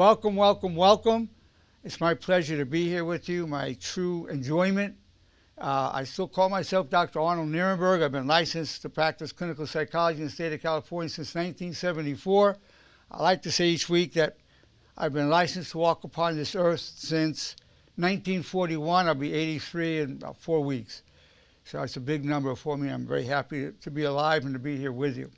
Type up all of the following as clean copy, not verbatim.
Welcome, welcome, welcome. It's my pleasure to be here with you, my true enjoyment. I still call myself Dr. Arnold Nerenberg. I've been licensed to practice clinical psychology in the state of California since 1974. I like to say each week that I've been licensed to walk upon this earth since 1941. I'll be 83 in about 4 weeks. So it's a big number for me. I'm very happy to be alive and to be here with you.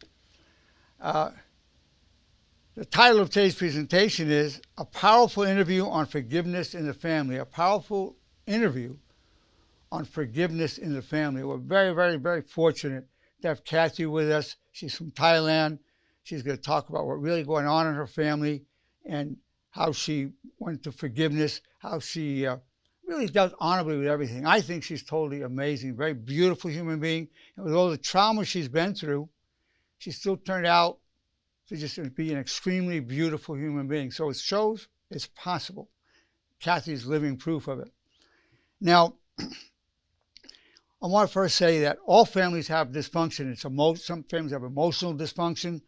The title of today's presentation is A Powerful Interview on Forgiveness in the Family. A powerful interview on forgiveness in the family. We're very, very, very fortunate to have Kathy with us. She's from Thailand. She's going to talk about what's really going on in her family and how she went to forgiveness, how she really dealt honorably with everything. I think she's totally amazing, very beautiful human being. And with all the trauma she's been through, she still turned out to just be an extremely beautiful human being. So it shows it's possible. Kathy's living proof of it. Now, I want to first say that all families have dysfunction. Some families have emotional dysfunction,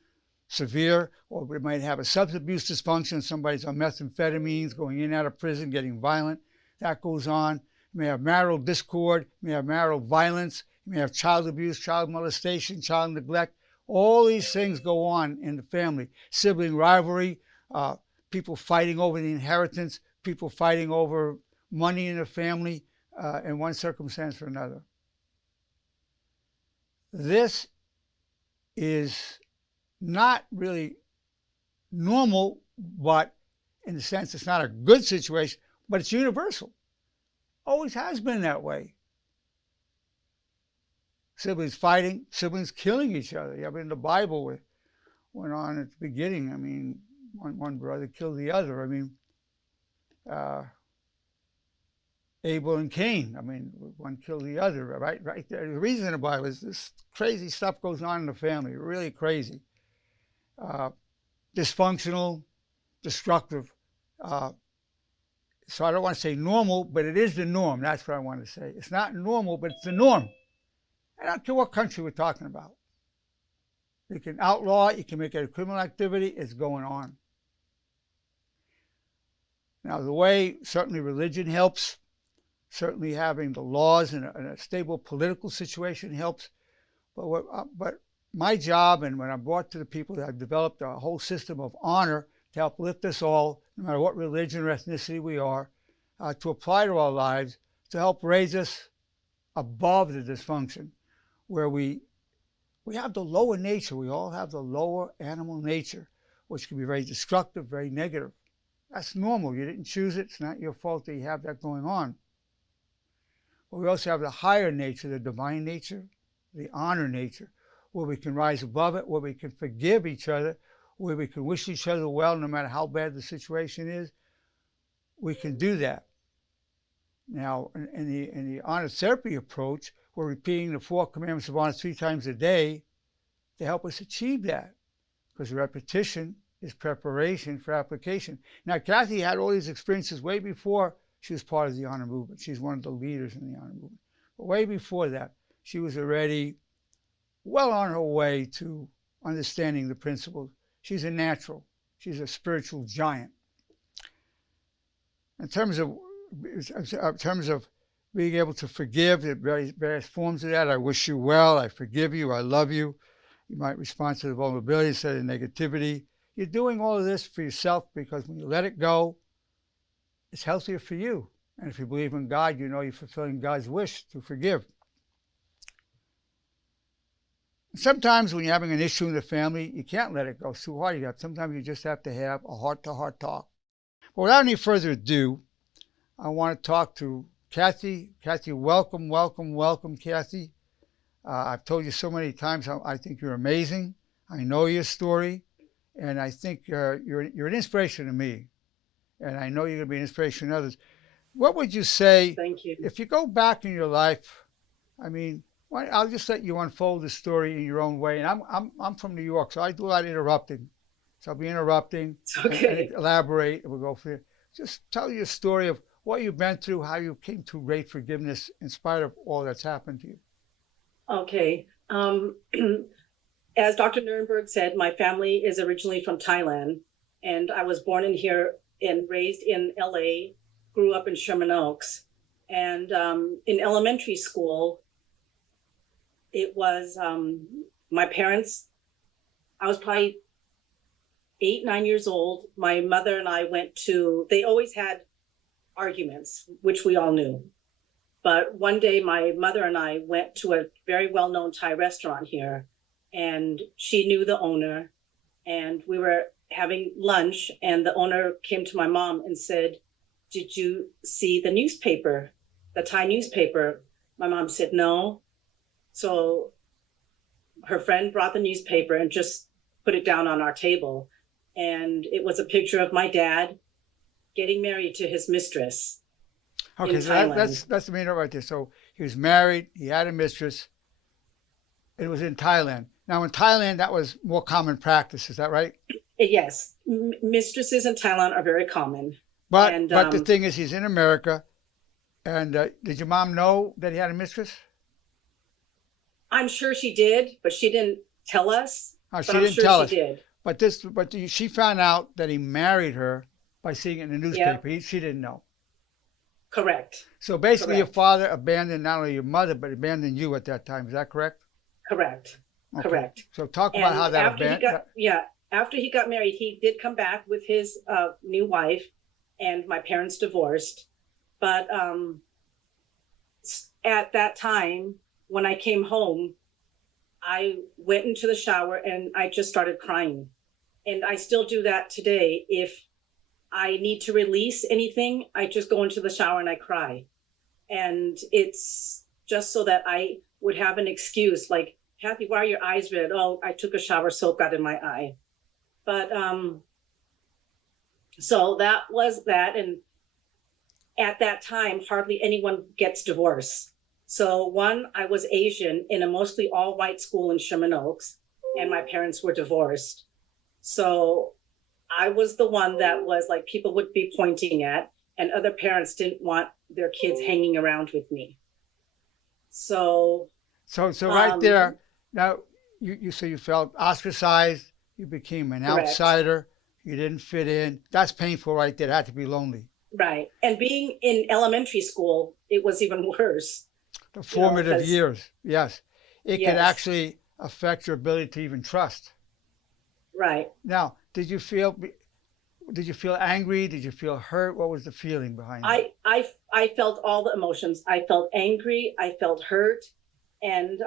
severe, or we might have a substance abuse dysfunction. Somebody's on methamphetamines, going in and out of prison, getting violent. That goes on. You may have marital discord. You may have marital violence. You may have child abuse, child molestation, child neglect. All these things go on in the family. Sibling rivalry, people fighting over the inheritance, people fighting over money in the family, in one circumstance or another. This is not really normal, but in the sense it's not a good situation, but it's universal. Always has been that way. Siblings fighting, siblings killing each other. I mean, the Bible went on at the beginning. I mean, one brother killed the other. I mean, Abel and Cain. I mean, one killed the other, right there. The reason in the Bible is this crazy stuff goes on in the family, really crazy. Dysfunctional, destructive. So I don't want to say normal, but it is the norm. That's what I want to say. It's not normal, but it's the norm. I don't care what country we're talking about. You can outlaw it, you can make it a criminal activity, it's going on. Now, the way certainly religion helps, certainly having the laws and a stable political situation helps, but my job, and when I'm brought to the people, that I've developed a whole system of honor to help lift us all, no matter what religion or ethnicity we are, to apply to our lives, to help raise us above the dysfunction, where we have the lower nature. We all have the lower animal nature, which can be very destructive, very negative. That's normal. You didn't choose it. It's not your fault that you have that going on. But we also have the higher nature, the divine nature, the honor nature, where we can rise above it, where we can forgive each other, where we can wish each other well no matter how bad the situation is. We can do that. Now, in the honor therapy approach, we're repeating the 4 commandments of honor 3 times a day to help us achieve that, because repetition is preparation for application. Now, Kathy had all these experiences way before she was part of the honor movement. She's one of the leaders in the honor movement. But way before that, she was already well on her way to understanding the principles. She's a natural. She's a spiritual giant. In terms of being able to forgive, the various forms of that. I wish you well, I forgive you, I love you. You might respond to the vulnerability instead of negativity. You're doing all of this for yourself, because when you let it go, it's healthier for you. And if you believe in God, you know you're fulfilling God's wish to forgive. Sometimes when you're having an issue in the family, you can't let it go. It's too hard. Sometimes you just have to have a heart-to-heart talk. But without any further ado, I want to talk to Kathy. Kathy, welcome, welcome, welcome, Kathy. I've told you so many times how I think you're amazing. I know your story, and I think you're an inspiration to me. And I know you're going to be an inspiration to others. What would you say? Thank you. If you go back in your life, I mean, I'll just let you unfold the story in your own way. And I'm from New York, so I do a lot of interrupting. So I'll be interrupting, Okay. and elaborate, and we'll go from there. Just tell your story of what you've been through, how you came to great forgiveness in spite of all that's happened to you. Okay. As Dr. Nerenberg said, my family is originally from Thailand, and I was born in here and raised in LA, grew up in Sherman Oaks. And in elementary school, it was my parents, I was probably 8, 9 years old. My mother and I they always had arguments, which we all knew. But one day my mother and I went to a very well-known Thai restaurant here, and she knew the owner, and we were having lunch, and the owner came to my mom and said, "Did you see the newspaper, the Thai newspaper?" My mom said no. So her friend brought the newspaper and just put it down on our table. And it was a picture of my dad getting married to his mistress. Okay, in so Thailand. that's the main right there. So he was married, he had a mistress. It was in Thailand. Now in Thailand, that was more common practice. Is that right? Yes, mistresses in Thailand are very common. But And the thing is, he's in America. And did your mom know that he had a mistress? I'm sure she did, but she didn't tell us. Oh, she But I'm didn't sure tell she us. did. She found out that he married her by seeing it in the newspaper. Yep, She didn't know. correct, So basically, your correct, father abandoned not only your mother, but abandoned you at that time. Is that correct? correct, Okay. correct. So talk about how And that abandon. after he got married, he did come back with his new wife, and my parents divorced. But at that time, when I came home, I went into the shower and I just started crying. And I still do that today. If I need to release anything, I just go into the shower and I cry. And it's just so that I would have an excuse, like, "Kathy, why are your eyes red?" "Oh, I took a shower, soap got in my eye." But so that was that. And at that time, hardly anyone gets divorced. So I was Asian in a mostly all white school in Sherman Oaks, and my parents were divorced. So I was the one that was like people would be pointing at, and other parents didn't want their kids hanging around with me. So So right um, there. Now you felt ostracized. You became an correct. outsider. You didn't fit in. That's painful right there. It had to be lonely. Right. And being in elementary school, it was even worse, The formative because years. Yes, it can yes, actually affect your ability to even trust. right. Now, did you feel angry? Did you feel hurt? What was the feeling behind that? I felt all the emotions. I felt angry. I felt hurt. And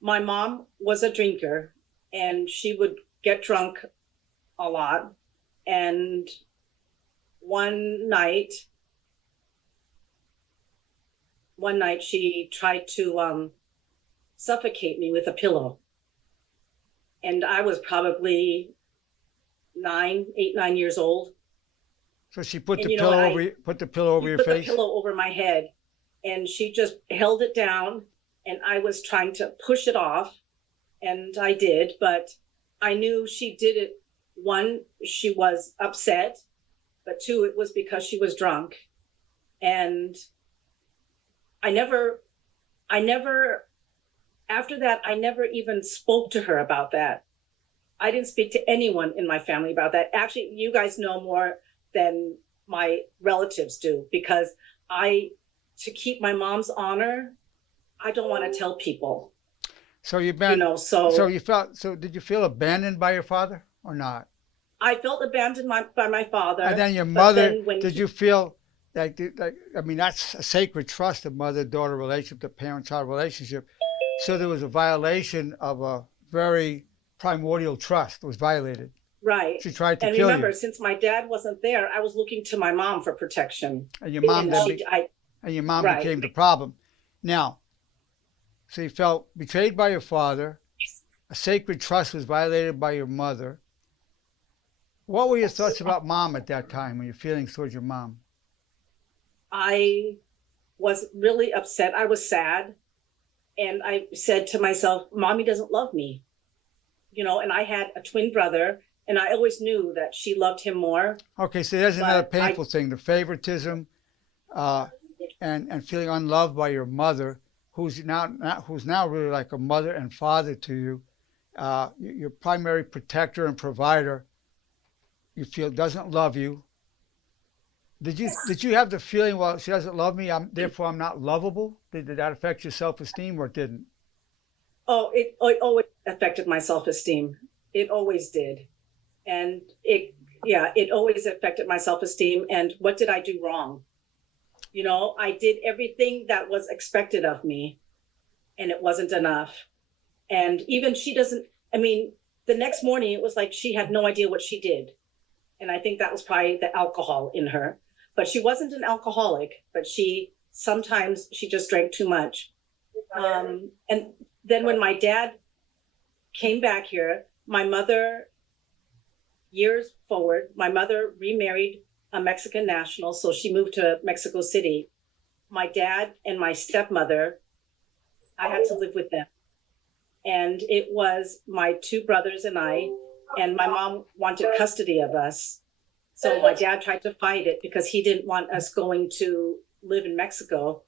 my mom was a drinker, and she would get drunk a lot. And one night, she tried to suffocate me with a pillow. And I was probably 8, 9 years old. So she put the And you know what? put the pillow over She your put the face. pillow over my head, and she just held it down, and I was trying to push it off, and I did, but I knew she did it. One, she was upset, but two, it was because she was drunk. And I never, I never, after that, I never even spoke to her about that. I didn't speak to anyone in my family about that. Actually, you guys know more than my relatives do, because to keep my mom's honor, I don't want to tell people, So you've you been, know. So so did you feel abandoned by your father or not? I felt abandoned by my And father, then your but mother, then when did you feel I mean, that's a sacred trust, a mother-daughter relationship, the parent-child relationship. So there was a violation of a very primordial trust was violated. right. She tried to And kill you. remember, since my dad wasn't there, I was looking to my mom for protection. And your mom And then, be, and your mom right. became the problem. Now, so you felt betrayed by your father. A sacred trust was violated by your mother. What were your thoughts about mom at that time, when your feelings towards your mom? I was really upset. I was sad. And I said to myself, "Mommy doesn't love me." And I had a twin brother, and I always knew that she loved him more. Okay, so there's another But painful thing, the favoritism, uh, and feeling unloved by your mother, who's now really like a mother and father to you, your primary protector and provider. you feel doesn't love you. Did you have the feeling, well, she doesn't love me, I'm not lovable? Did that affect your self-esteem or it didn't? Oh, it always affected my self-esteem. It always did. And it always affected my self-esteem. And what did I do wrong? I did everything that was expected of me, and it wasn't enough. And even she doesn't, I mean, the next morning, it was like she had no idea what she did. And I think that was probably the alcohol in her. But she wasn't an alcoholic, but sometimes she just drank too much. And then when my dad came back here, years forward, my mother remarried a Mexican national, so she moved to Mexico City. My dad and my stepmother, I had to live with them. And it was my two brothers and I, and my mom wanted custody of us. So my dad tried to fight it because he didn't want us going to live in Mexico.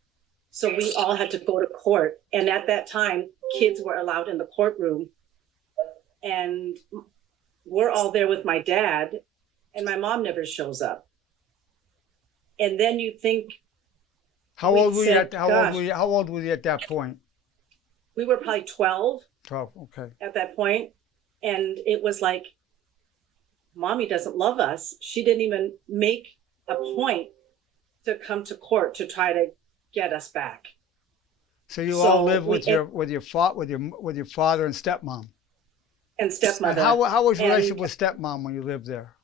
So we all had to go to court. And at that time, kids were allowed in the courtroom. And we're all there with my dad, and my mom never shows up. And then you think, How old were you at that point? We were probably 12. 12, okay. At that point. And it was like, Mommy doesn't love us. She didn't even make a point to come to court to try to get us back. So you all live with your father and stepmom. And stepmother. And how was your relationship with stepmom when you lived there?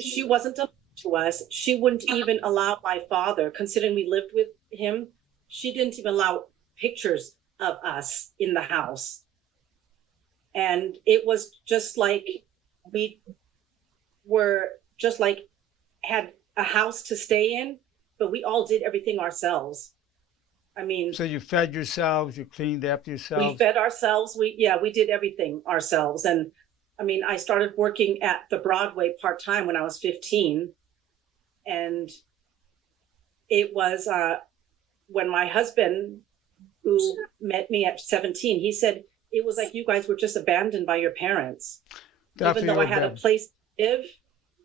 She wasn't up to us. She wouldn't even allow my father, considering we lived with him, she didn't even allow pictures of us in the house. And it was just like we were just like had a house to stay in, but we all did everything ourselves. I mean, so you fed yourselves, you cleaned up yourselves. We fed ourselves. We did everything ourselves. And I mean, I started working at the Broadway part-time when I was 15. And it was when my husband, who met me at 17, he said, it was like you guys were just abandoned by your parents. Definitely even though I had a place to live.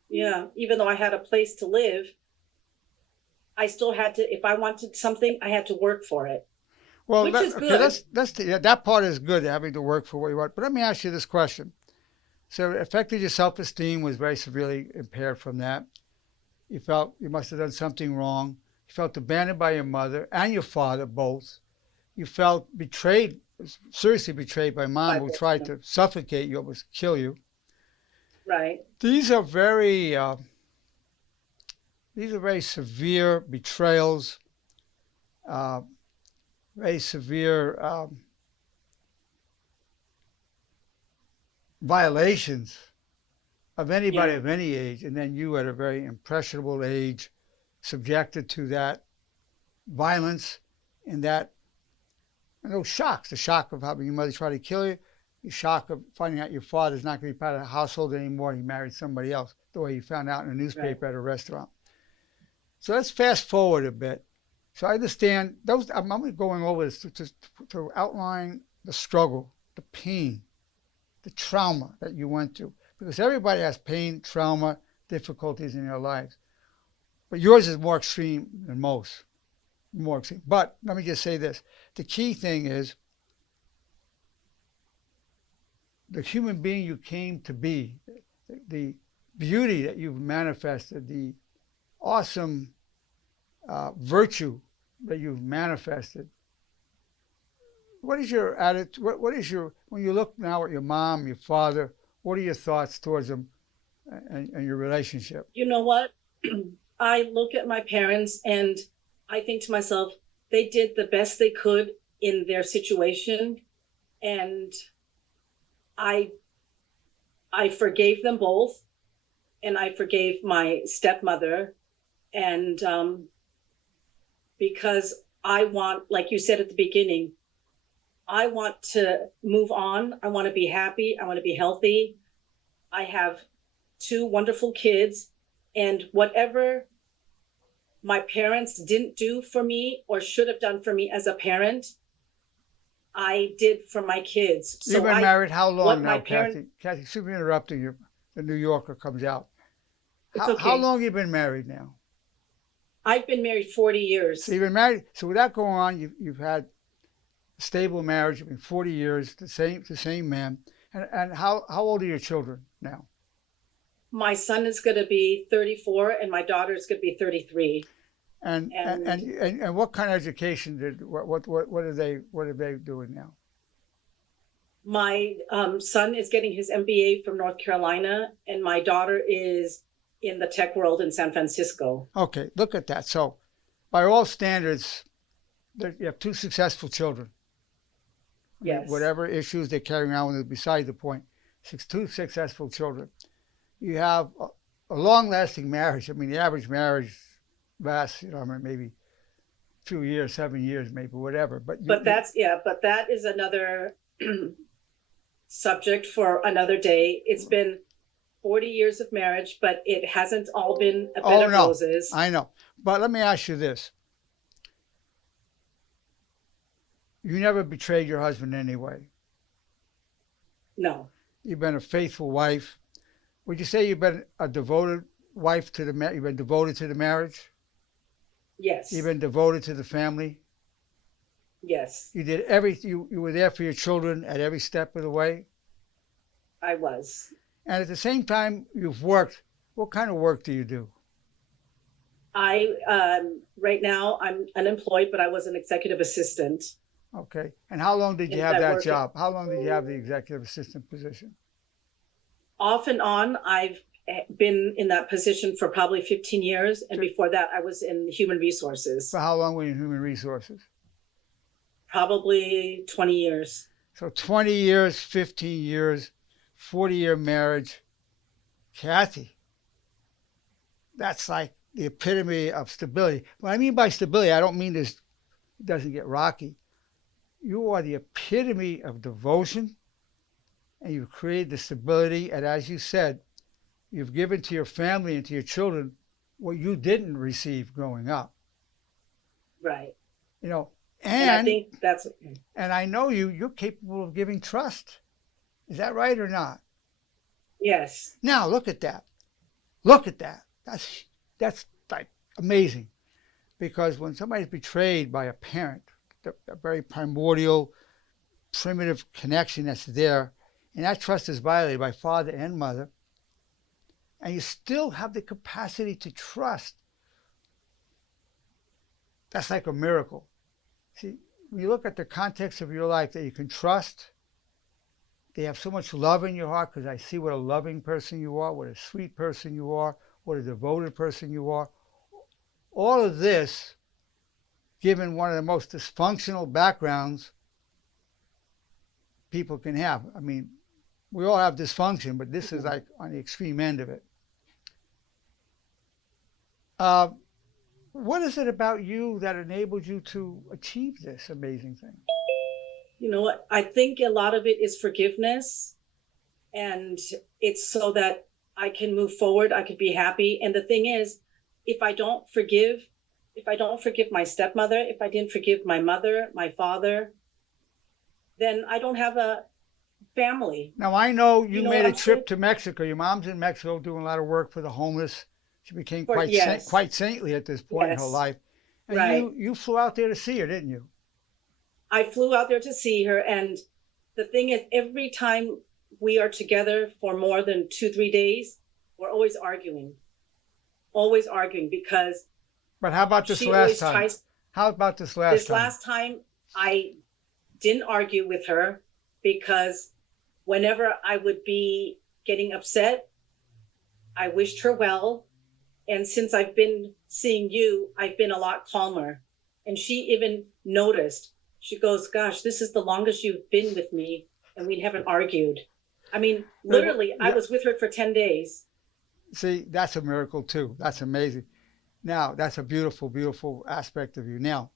Yeah, even though I had a place to live, I still had to, if I wanted something, I had to work for it. Well, which is good. That part is good, having to work for what you want. But let me ask you this question. So it affected your self-esteem, was very severely impaired from that. You felt you must have done something wrong. You felt abandoned by your mother and your father, both. You felt betrayed, seriously betrayed by mom, who tried to suffocate you, almost kill you. Right. These are very severe betrayals, very severe violations of anybody of any age, and then you at a very impressionable age, subjected to that violence and those shocks, the shock of having your mother try to kill you, the shock of finding out your father's not going to be part of the household anymore, he married somebody else, the way you found out in a newspaper at a restaurant. So let's fast forward a bit. So I understand those. I'm only going over this to outline the struggle, the pain, the trauma that you went through, because everybody has pain, trauma, difficulties in their lives, but yours is more extreme than most. More extreme. But let me just say this: the key thing is the human being you came to be, the beauty that you've manifested, the awesome virtue that you've manifested. What is your attitude? What is your, when you look now at your mom, your father, what are your thoughts towards them and your relationship? You know what? I look at my parents and I think to myself, they did the best they could in their situation. And I forgave them both. And I forgave my stepmother. And because I want, like you said at the beginning, I want to move on. I want to be happy. I want to be healthy. I have 2 wonderful kids, and whatever my parents didn't do for me or should have done for me as a parent, I did for my kids. You've So been married how long what now, my parents, Kathy? Kathy, excuse me interrupting you. The New Yorker comes out. it's How okay. long you been married now? I've been married 40 So years. you've been married. So with that going on, you've had a stable marriage. You've been 40 years, the same man. And how old are your children now? My son is going to be 34 and my daughter is going to be 33. And what kind of education what are they doing now? My son is getting his MBA from North Carolina, and my daughter is in the tech world in San Francisco. Okay, look at that. So, by all standards, you have two successful children. I mean, Yes. whatever issues they're carrying around with is beside the point. Two successful children. You have a long-lasting marriage. I mean, the average marriage lasts, I mean, maybe a few years, 7 years, maybe whatever. But that is another subject for another day. It's been 40 years of marriage, but it hasn't all been a bed of roses. I know. But let me ask you this. You never betrayed your husband anyway. No. You've been a faithful wife. Would you say you've been a devoted wife to you've been devoted to the marriage? Yes. You've been devoted to the family? Yes. You did everything. You were there for your children at every step of the way? I was. And at the same time, you've worked. What kind of work do you do? Right now I'm unemployed, but I was an executive assistant. Okay. And how long did you have that job? How long did you have the executive assistant position? Off and on, I've been in that position for probably 15 years. And before that, I was in human resources. For how long were you in human resources? Probably 20 years. So 20 years, 15 years, 40-year marriage. Kathy, that's like the epitome of stability. What I mean by stability, I don't mean this doesn't get rocky. You are the epitome of devotion, and you've created the stability. And as you said, you've given to your family and to your children what you didn't receive growing up. Right. And I think that's. And I know you're capable of giving trust. Is that right or not? Yes. Now look at that. Look at that. That's like amazing. Because when somebody's betrayed by a parent, a very primordial, primitive connection that's there, and that trust is violated by father and mother, and you still have the capacity to trust, that's like a miracle. See, when you look at the context of your life that you can trust, they have so much love in your heart, because I see what a loving person you are, what a sweet person you are, what a devoted person you are. All of this, given one of the most dysfunctional backgrounds people can have. I mean, we all have dysfunction, but this is like on the extreme end of it. What is it about you that enabled you to achieve this amazing thing? You know what? I think a lot of it is forgiveness, and it's so that I can move forward, I could be happy. And the thing is, if I don't forgive my stepmother, if I didn't forgive my mother, my father, then I don't have a family. Now, I know you made a trip to Mexico. Your mom's in Mexico doing a lot of work for the homeless. She became quite saintly at this point in her life. And you flew out there to see her, didn't you? I flew out there to see her. And the thing is, every time we are together for more than 2-3 days, we're always arguing. Always arguing because. But how about this last time? How about this last time? This last time, I didn't argue with her because whenever I would be getting upset, I wished her well. And since I've been seeing you, I've been a lot calmer. And she even noticed. She goes, gosh, this is the longest you've been with me, and we haven't argued. I mean, literally, I was with her for 10 days. See, that's a miracle, too. That's amazing. Now, that's a beautiful, beautiful aspect of you. Now,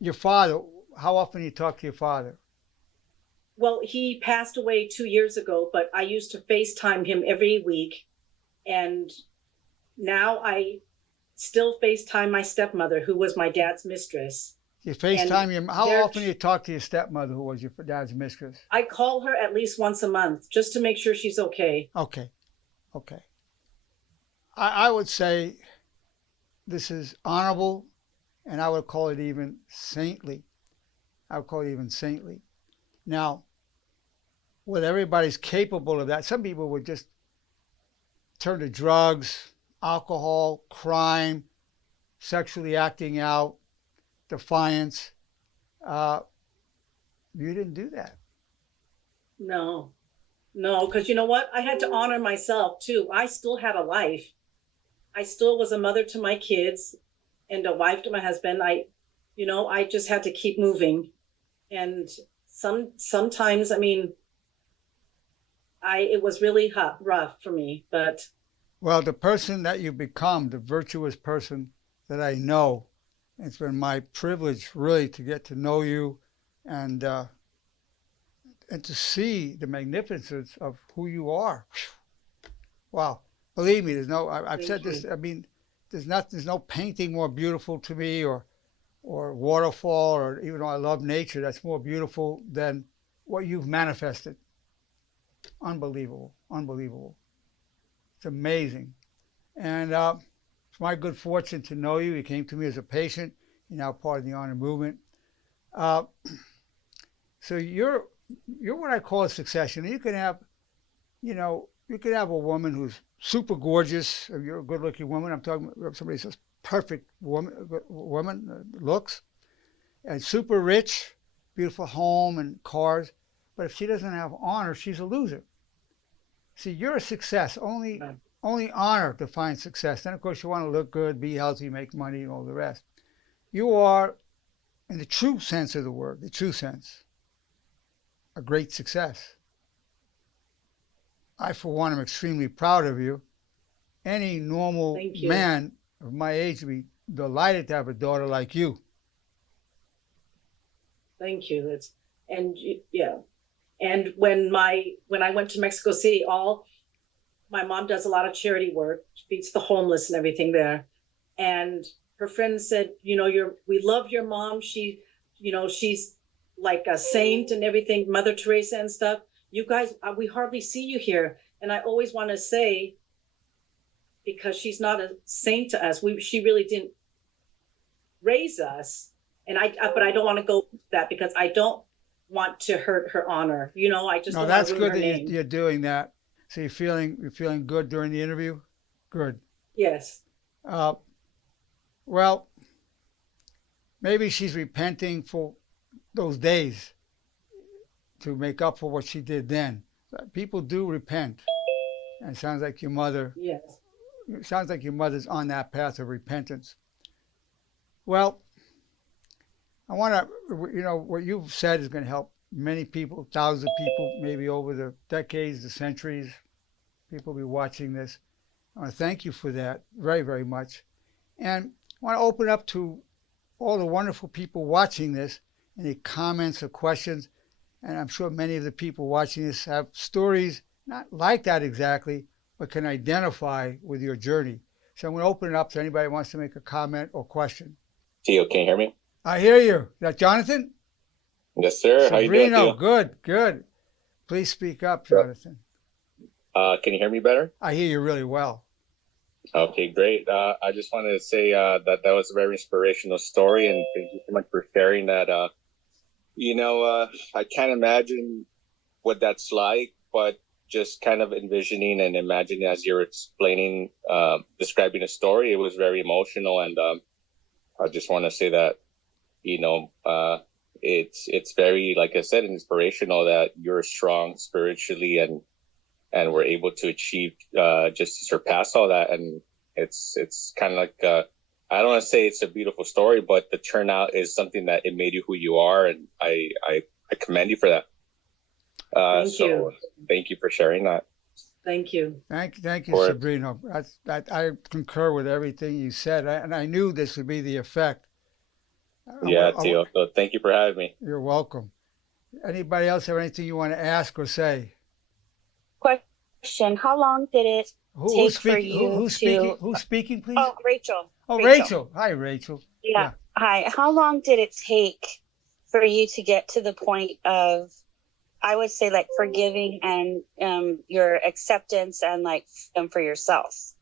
your father, how often do you talk to your father? Well, he passed away 2 years ago, but I used to FaceTime him every week. And now I still FaceTime my stepmother, who was my dad's mistress. You FaceTime your. How they're- often do you talk to your stepmother, who was your dad's mistress? I call her at least once a month just to make sure she's okay. Okay, okay. I would say this is honorable, and I would call it even saintly. I would call it even saintly. Now, whether everybody's capable of that, some people would just turn to drugs, alcohol, crime, sexually acting out, defiance. You didn't do that. No, because you know what? I had to honor myself too. I still had a life. I still was a mother to my kids and a wife to my husband. I just had to keep moving. And sometimes, I mean, it was really rough for me, but. Well, the person that you become, the virtuous person that I know, it's been my privilege really to get to know you and to see the magnificence of who you are. Wow. Believe me, I've said this, I mean, there's no painting more beautiful to me or waterfall, or even though I love nature, that's more beautiful than what you've manifested. Unbelievable, unbelievable. It's amazing. And it's my good fortune to know you. You came to me as a patient. You're now part of the honor movement. So you're what I call a succession. You can have, you could have a woman who's super gorgeous. If you're a good-looking woman, I'm talking about somebody who says perfect woman looks, and super rich, beautiful home and cars. But if she doesn't have honor, she's a loser. See, you're a success. Only honor defines success. Then, of course, you want to look good, be healthy, make money, and all the rest. You are, in the true sense of the word, the true sense, a great success. I, for one, am extremely proud of you. Any normal man of my age would be delighted to have a daughter like you. Thank you. Yeah. And when I went to Mexico City, my mom does a lot of charity work, feeds the homeless and everything there. And her friend said, we love your mom. She's like a saint and everything, Mother Teresa and stuff. You guys, we hardly see you here. And I always want to say, because she's not a saint to us, she really didn't raise us. But I don't want to go that because I don't want to hurt her honor. I just no. That's good that you're doing that. So you're feeling good during the interview. Good. Yes. Well, maybe she's repenting for those days to make up for what she did then. People do repent, and it sounds like your mother. Yes. It sounds like your mother's on that path of repentance. Well, I want to, what you've said is going to help many people, thousands of people, maybe over the decades, the centuries. People will be watching this. I want to thank you for that very, very much. And I want to open up to all the wonderful people watching this. Any comments or questions? And I'm sure many of the people watching this have stories, not like that exactly, but can identify with your journey. So I'm going to open it up to anybody who wants to make a comment or question. Theo, can you hear me? I hear you. Is that Jonathan? Yes, sir. How you doing, Theo? Good. Please speak up, Jonathan. Can you hear me better? I hear you really well. Okay, great. I just wanted to say that was a very inspirational story, and thank you so much for sharing that. I can't imagine what that's like, but just kind of envisioning and imagining as you're explaining, describing a story, it was very emotional, and I just want to say that, it's very, like I said, inspirational that you're strong spiritually and we're able to achieve just to surpass all that. And it's kind of like I don't want to say it's a beautiful story, but the turnout is something that it made you who you are, and I commend you for that. Thank you. Thank you for sharing that. Thank you. Thank you, Sabrina. I concur with everything you said, and I knew this would be the effect. Yeah, Theo. So thank you for having me. You're welcome. Anybody else have anything you want to ask or say? Question: how long did it take for you Who's speaking, please? Oh, Rachel. Oh, Rachel. Hi, Rachel. Yeah. Hi. How long did it take for you to get to the point of, I would say, like forgiving and your acceptance and like freedom for yourself?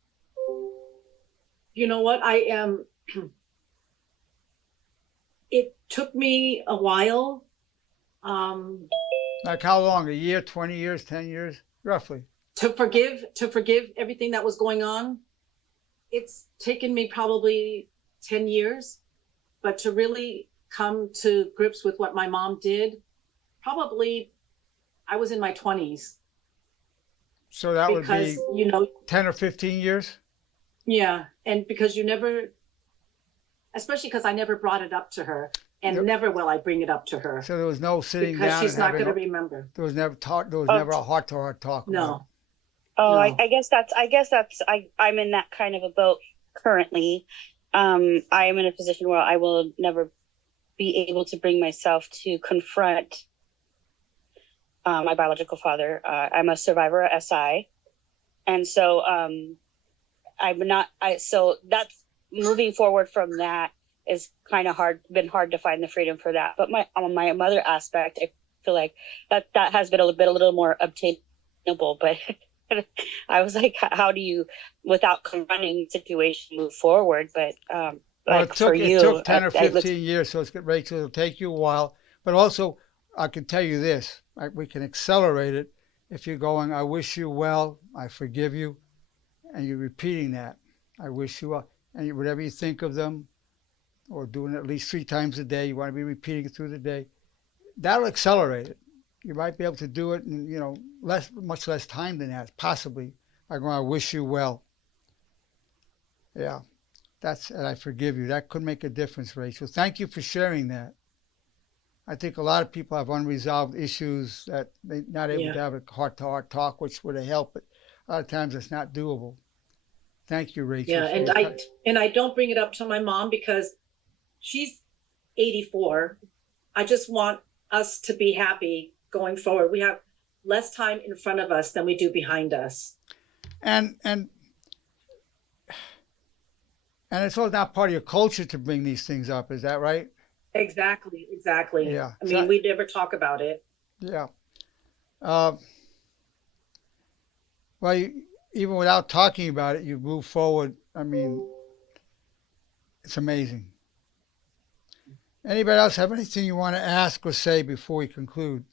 You know what? It took me a while. Um, Like how long? A year, 20 years, 10 years, roughly? to forgive everything that was going on. It's taken me probably 10 years, but to really come to grips with what my mom did, probably I was in my 20s. So that would Because, be 10 or 15 years? yeah, and because you never, especially because I never brought it up to her, and Yep. never will I bring it up to her, So there was no sitting because down she's and not having, going to remember. there was never Oh, a heart-to-heart talk about No. Oh, No. I guess I'm in that kind of a boat currently. I am in a position where I will never be able to bring myself to confront my biological father. I'm a survivor of SI. And so so that's moving forward from that is kind of been hard to find the freedom for that. But on my mother aspect, I feel like that has been a little more obtainable, but I was like, how do you, without confronting the situation, move forward? But Well, like for it you, took 10 or 15 years, so Rachel, it'll take you a while. But also, I can tell you this, we can accelerate it if you're going, I wish you well, I forgive you, and you're repeating that. I wish you well, and whatever you think of them, or doing it at least 3 times a day, you want to be repeating it through the day. That'll accelerate it. You might be able to do it in, much less time than that, possibly. I go, I wish you well. Yeah. And I forgive you. That could make a difference, Rachel. Thank you for sharing that. I think a lot of people have unresolved issues that they're not able to have a heart-to-heart talk, which would have helped, but a lot of times it's not doable. Thank you, Rachel. Yeah, and I don't bring it up to my mom because she's 84. I just want us to be happy going forward. We have less time in front of us than we do behind us. And it's all not part of your culture to bring these things up. Is that right? Exactly. Yeah. I mean, we never talk about it. Yeah. Well, even without talking about it, you move forward. I mean, it's amazing. Anybody else have anything you want to ask or say before we conclude?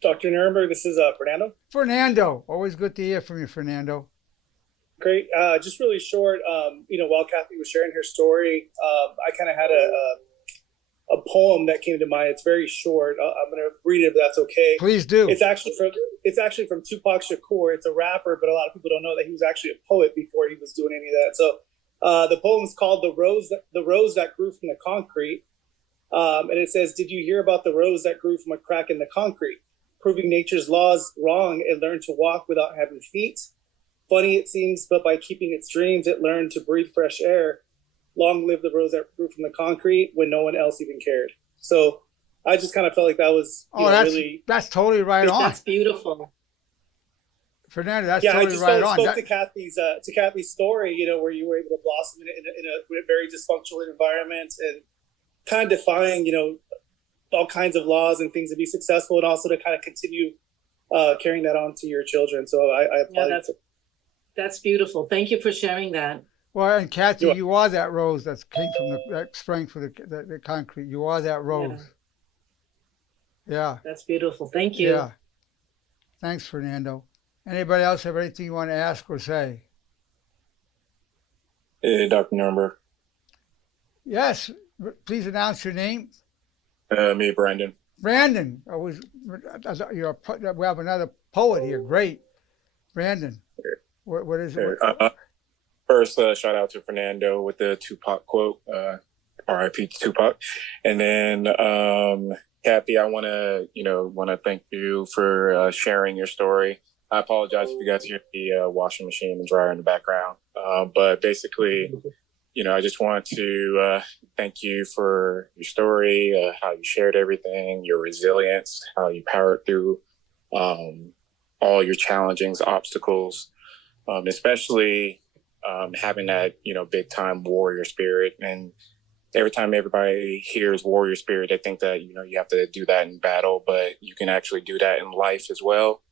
Dr. Nerenberg, this is Fernando. Fernando, always good to hear from you, Fernando. Great. Just really short, while Kathy was sharing her story, I kind of had a poem that came to mind. It's very short. I'm going to read it if that's okay. Please do. It's actually from Tupac Shakur. It's a rapper, but a lot of people don't know that he was actually a poet before he was doing any of that. So the poem is called The Rose That Grew from the Concrete. And it says, did you hear about the rose that grew from a crack in the concrete? Proving nature's laws wrong, it learned to walk without having feet. Funny it seems, but by keeping its dreams, it learned to breathe fresh air. Long live the rose that grew from the concrete when no one else even cared. So I just kind of felt like that was that's totally right on. That's beautiful. Fernando, that's totally right on. I just spoke to Kathy's story, where you were able to blossom in a very dysfunctional environment and kind of defying, all kinds of laws and things to be successful, and also to kind of continue carrying that on to your children. So I applaud you. That's beautiful. Thank you for sharing that. Well, and Kathy, you are that rose that sprang from the concrete. You are that rose. Yeah. That's beautiful. Thank you. Yeah. Thanks, Fernando. Anybody else have anything you want to ask or say? Dr. Nerenberg. Yes. Please announce your name. Me, Brandon. Brandon. We have another poet here. Great. Brandon. What is it? First, shout out to Fernando with the Tupac quote, R.I.P. Tupac. And then, Kathy, I want to thank you for sharing your story. I apologize if you guys hear the washing machine and dryer in the background. But basically, I just want to thank you for your story, how you shared everything, your resilience, how you powered through all your challenging obstacles, especially having that, big time warrior spirit. And every time everybody hears warrior spirit, they think that, you know, you have to do that in battle, but you can actually do that in life as well.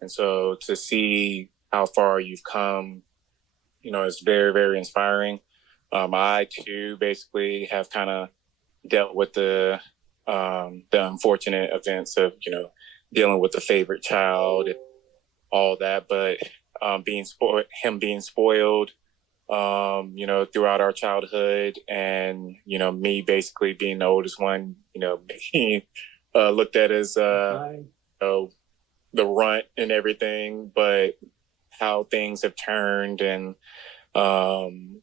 And so to see how far you've come, you know, is very, very inspiring. I too basically have kind of dealt with the unfortunate events of, you know, dealing with the favorite child and all that, but him being spoiled, you know, throughout our childhood, and, you know, me basically being the oldest one, you know, being looked at as you know, the runt and everything, but how things have turned, and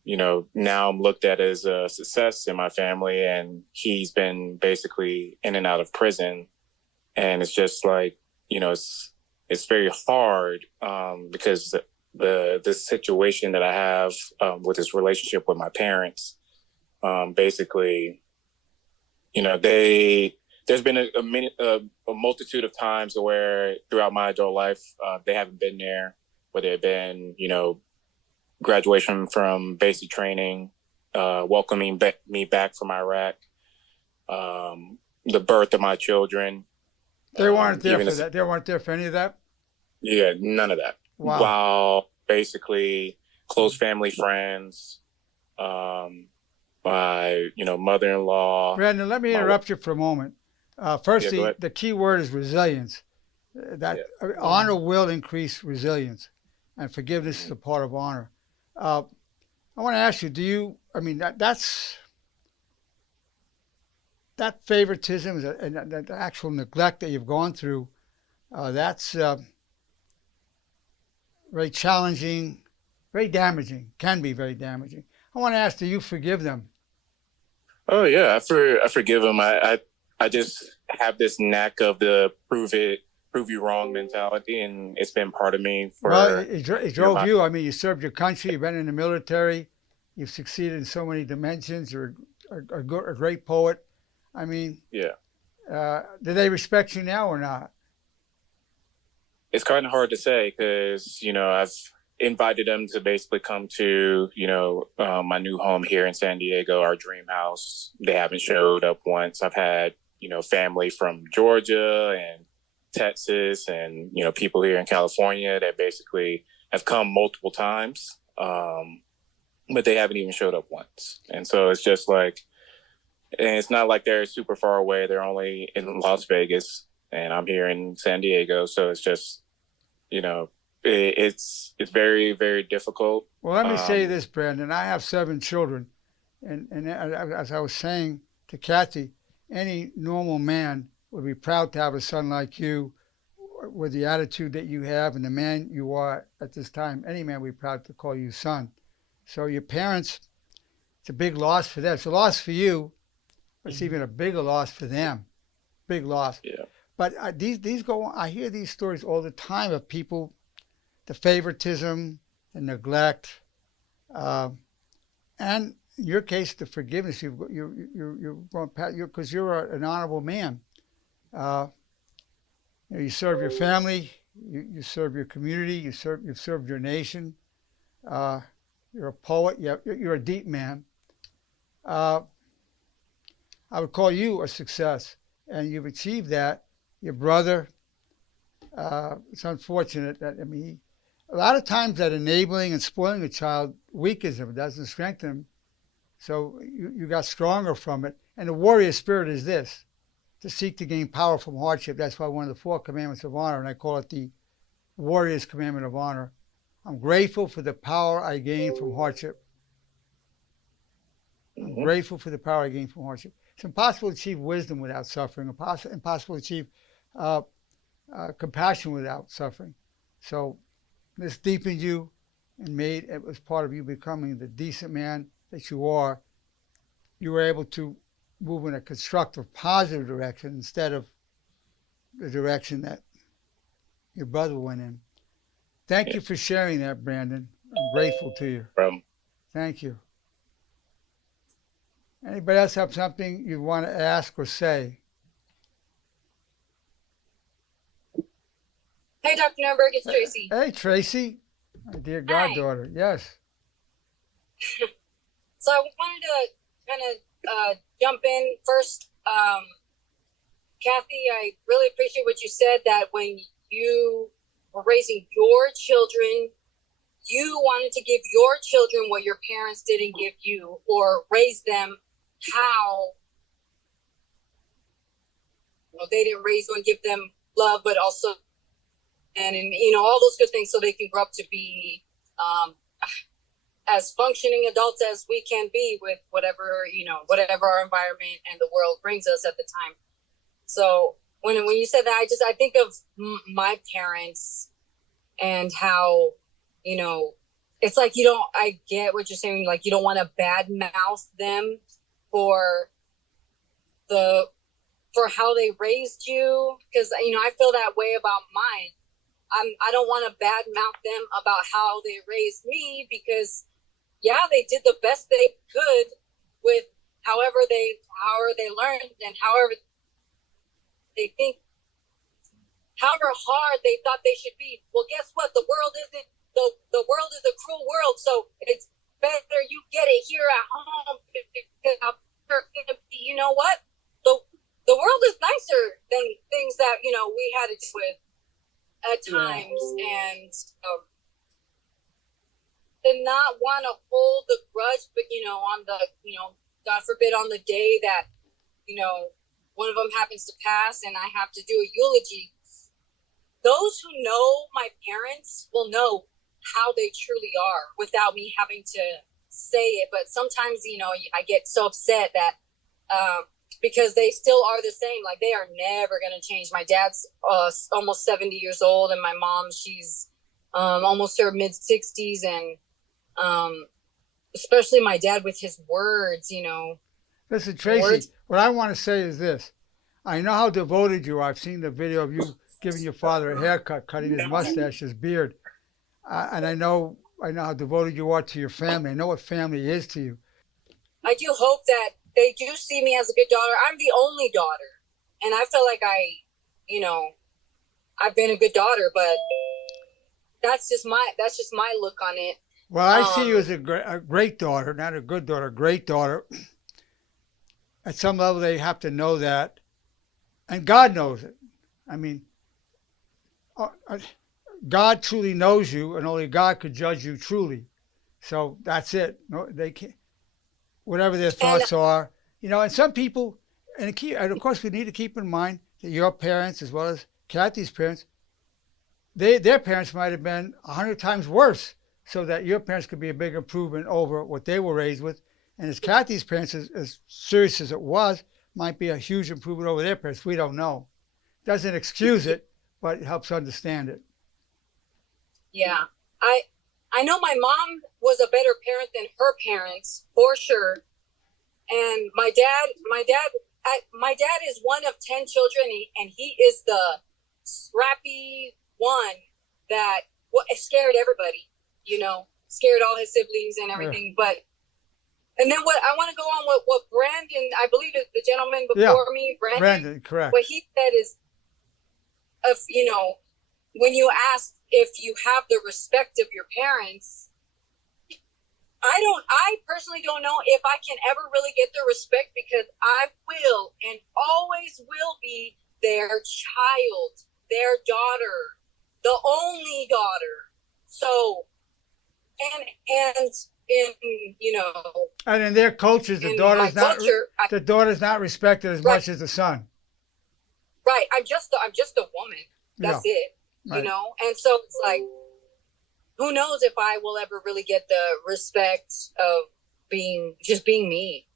you know, now I'm looked at as a success in my family, and he's been basically in and out of prison, and it's just like, you know, it's very hard because the situation that I have with this relationship with my parents, basically, you know, there's been a multitude of times where throughout my adult life they haven't been there, whether it been, you know, graduation from basic training, welcoming me back from Iraq, the birth of my children. They weren't there for that. They weren't there for any of that. Yeah, none of that. Wow. While basically close family friends, my, you know, mother-in-law. Brandon, let me interrupt you for a moment. Firstly, the key word is resilience. Honor will increase resilience, and forgiveness is a part of honor. I want to ask you, that's that favoritism and that actual neglect that you've gone through, that's very challenging, very damaging, can be very damaging. I want to ask, do you forgive them? Oh yeah, I forgive them. I just have this knack of the prove you wrong mentality, and it's been part of me for. Well, it drove you. I mean, you served your country. You've been in the military. You've succeeded in so many dimensions. You're a great poet. I mean, yeah. Do they respect you now or not? It's kind of hard to say because, you know, I've invited them to basically come to, you know, my new home here in San Diego, our dream house. They haven't showed up once. I've had, you know, family from Georgia and Texas and, you know, people here in California that basically have come multiple times, but they haven't even showed up once. And so it's just like, and it's not like they're super far away. They're only in Las Vegas, and I'm here in San Diego. So it's just, you know, it's very, very difficult. Well, let me say this, Brandon. I have 7 children, and as I was saying to Kathy, any normal man would be proud to have a son like you, with the attitude that you have and the man you are at this time. Any man would be proud to call you son. So your parents, it's a big loss for them. It's a loss for you, but it's even a bigger loss for them. Big loss. Yeah. But these go on. I hear these stories all the time of people, the favoritism, the neglect, and in your case, the forgiveness. Because you're an honorable man. You serve your family, you serve your community, you've served your nation. You're a poet. You're a deep man. I would call you a success, and you've achieved that. Your brother, it's unfortunate that, a lot of times that enabling and spoiling a child weakens him, doesn't strengthen him. So you got stronger from it. And the warrior spirit is this, to seek to gain power from hardship. That's why one of the 4 commandments of honor, and I call it the warrior's commandment of honor. I'm grateful for the power I gain from hardship. I'm grateful for the power I gain from hardship. It's impossible to achieve wisdom without suffering. Impossible to achieve compassion without suffering. So this deepened you and made it was part of you becoming the decent man that you are. You were able to move in a constructive, positive direction instead of the direction that your brother went in. Thank you for sharing that, Brandon. I'm grateful to you. Thank you. Anybody else have something you want to ask or say? Hey, Dr. Nerenberg, it's Tracy. Hey, Tracy, my dear goddaughter. Yes. So I wanted to kind jump in first. Kathy, I really appreciate what you said, that when you were raising your children, you wanted to give your children what your parents didn't give you, or raise them how, well, they didn't raise you and give them love, but also, and you know, all those good things, so they can grow up to be as functioning adults as we can be with whatever, you know, whatever our environment and the world brings us at the time. So when you said that, I think of my parents and how, you know, it's like I get what you're saying, like you don't want to badmouth them for how they raised you, because, you know, I feel that way about mine. I don't want to badmouth them about how they raised me, because yeah, they did the best they could with however they learned and however they think, however hard they thought they should be. Well, guess what? The world isn't, the world is a cruel world, so it's better you get it here at home, because you know what? The world is nicer than things that, you know, we had to do with at times. And to not want to hold the grudge, but, you know, on the, you know, God forbid, on the day that, you know, one of them happens to pass and I have to do a eulogy, those who know my parents will know how they truly are without me having to say it. But sometimes, you know, I get so upset that because they still are the same. Like, they are never going to change. My dad's almost 70 years old, and my mom, she's almost her mid 60s. And especially my dad with his words, you know. Listen, Tracy, what I want to say is this. I know how devoted you are. I've seen the video of you giving your father a haircut, cutting his mustache, his beard. And I know how devoted you are to your family. I know what family is to you. I do hope that they do see me as a good daughter. I'm the only daughter. And I feel like I've been a good daughter, but that's just my look on it. Well, I see you as a great daughter, not a good daughter, a great daughter. At some level, they have to know that. And God knows it. I mean, God truly knows you, and only God could judge you truly. So that's it. No, they can't. Whatever their thoughts are, you know. And some people, and of course, we need to keep in mind that your parents, as well as Kathy's parents, their parents might have been 100 times worse, so that your parents could be a big improvement over what they were raised with. And as Kathy's parents, as serious as it was, might be a huge improvement over their parents. We don't know. Doesn't excuse it, but it helps understand it. Yeah. I know my mom was a better parent than her parents, for sure. And my dad is one of 10 children, and he is the scrappy one that scared everybody, you know, scared all his siblings and everything. Yeah. And then what I want to go on what Brandon, I believe it's the gentleman before me, Brandon, correct. What he said is, you know, when you ask if you have the respect of your parents, I personally don't know if I can ever really get the respect, because I will and always will be their child, their daughter, the only daughter. So, and you know, and in their cultures, the daughter's not respected as much as the son. Right. I'm just a woman. That's it. Right. You know? And so it's like, who knows if I will ever really get the respect of being me,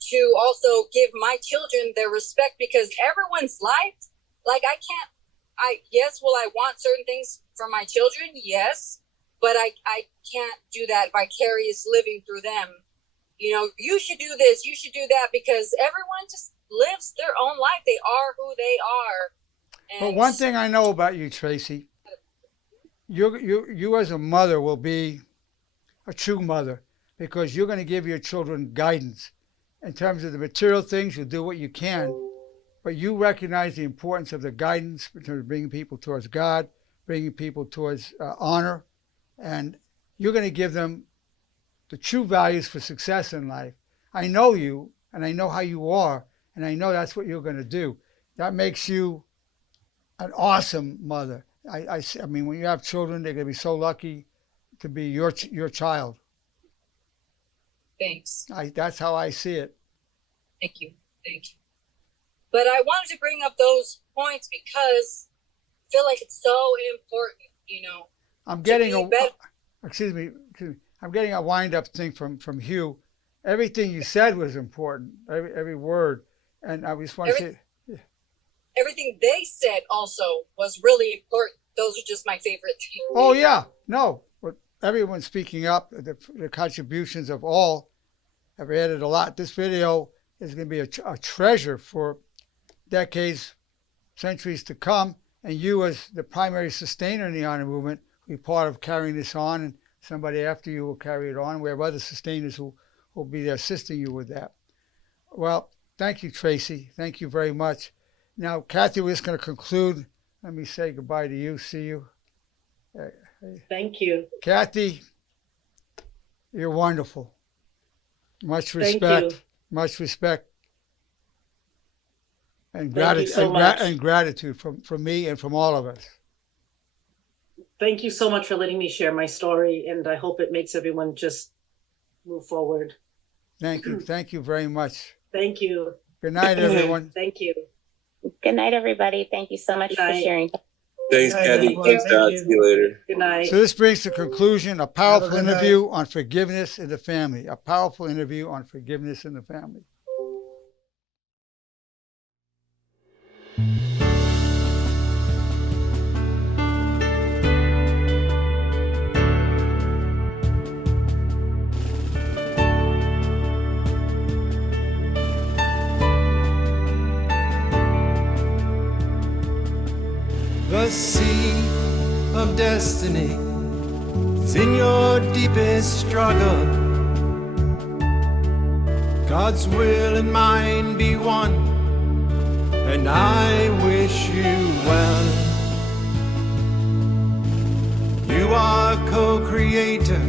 to also give my children their respect, because everyone's life, like yes, will I want certain things for my children? Yes. But I can't do that vicarious living through them. You know, you should do this, you should do that, because everyone just lives their own life. They are who they are. But one thing I know about you, Tracy, you as a mother will be a true mother, because you're going to give your children guidance. In terms of the material things, you'll do what you can, but you recognize the importance of the guidance in terms of bringing people towards God, bringing people towards honor, and you're going to give them the true values for success in life. I know you, and I know how you are, and I know that's what you're going to do. That makes you an awesome mother. I mean, when you have children, they're going to be so lucky to be your child. Thanks. That's how I see it. Thank you. Thank you. But I wanted to bring up those points because I feel like it's so important, you know. I'm getting be better. excuse me. I'm getting a wind-up thing from Hugh. Everything you said was important. Every word, and I just want to say. Everything they said also was really important. Those are just my favorite things. Oh yeah, no, but everyone's speaking up. The contributions of all have added a lot. This video is going to be a treasure for decades, centuries to come. And you, as the primary sustainer in the honor movement, will be part of carrying this on, and somebody after you will carry it on. We have other sustainers who will be there assisting you with that. Well, thank you, Tracy. Thank you very much. Now, Kathy, we're just going to conclude. Let me say goodbye to you. See you. Thank you. Kathy, you're wonderful. Much Thank respect. you. Much respect. And Thank you so much. and gratitude from me and from all of us. Thank you so much for letting me share my story, and I hope it makes everyone just move forward. Thank you. Thank you very much. Thank you. Good night, everyone. Thank you. Good night, everybody. Thank you so much Good for night. sharing. Thanks, Kathy. Thanks, Scott. See you later. Good night. So this brings to conclusion a powerful Have a good interview on forgiveness in the family. A powerful interview on forgiveness in the family. The sea of destiny is in your deepest struggle. God's will and mine be one, and I wish you well. You are co-creator,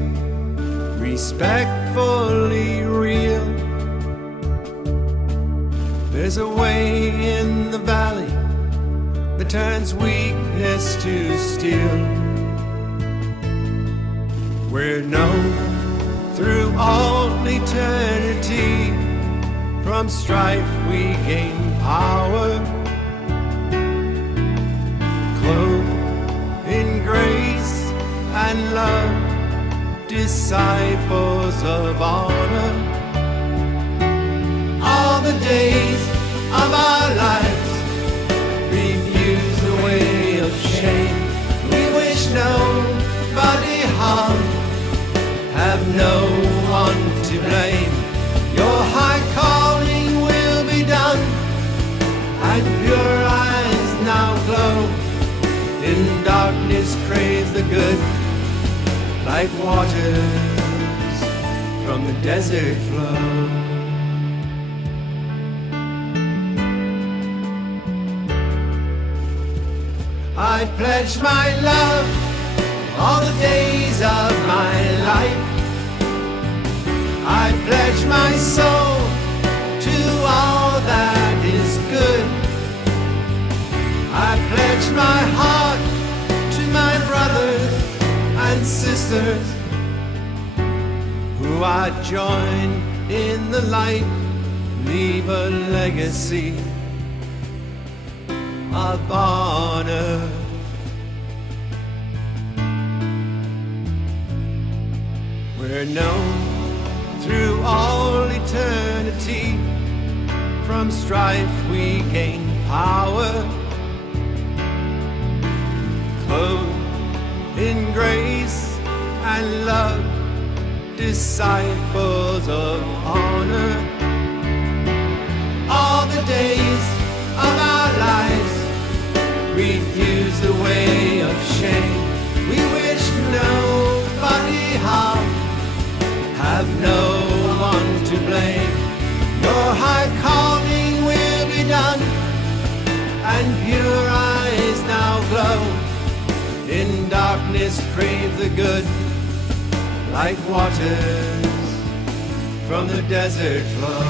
respectfully real. There's a way in the valley that turns weakness to steel. We're known through all eternity. From strife we gain power, clothed in grace and love, disciples of honor. All the days of our lives refuse the way of shame. We wish nobody harm, have no one to blame. Your high calling will be done, and pure eyes now glow. In darkness crave the good, like waters from the desert flow. I pledge my love all the days of my life. I pledge my soul to all that is good. I pledge my heart to my brothers and sisters who I join in the light, leave a legacy of honor. We're known through all eternity. From strife we gain power, clothed in grace and love, disciples of honor. All the days of our lives refuse the way of shame. We wish nobody harm, have no one to blame. Your high calling will be done, and pure eyes now glow. In darkness crave the good, like waters from the desert flow.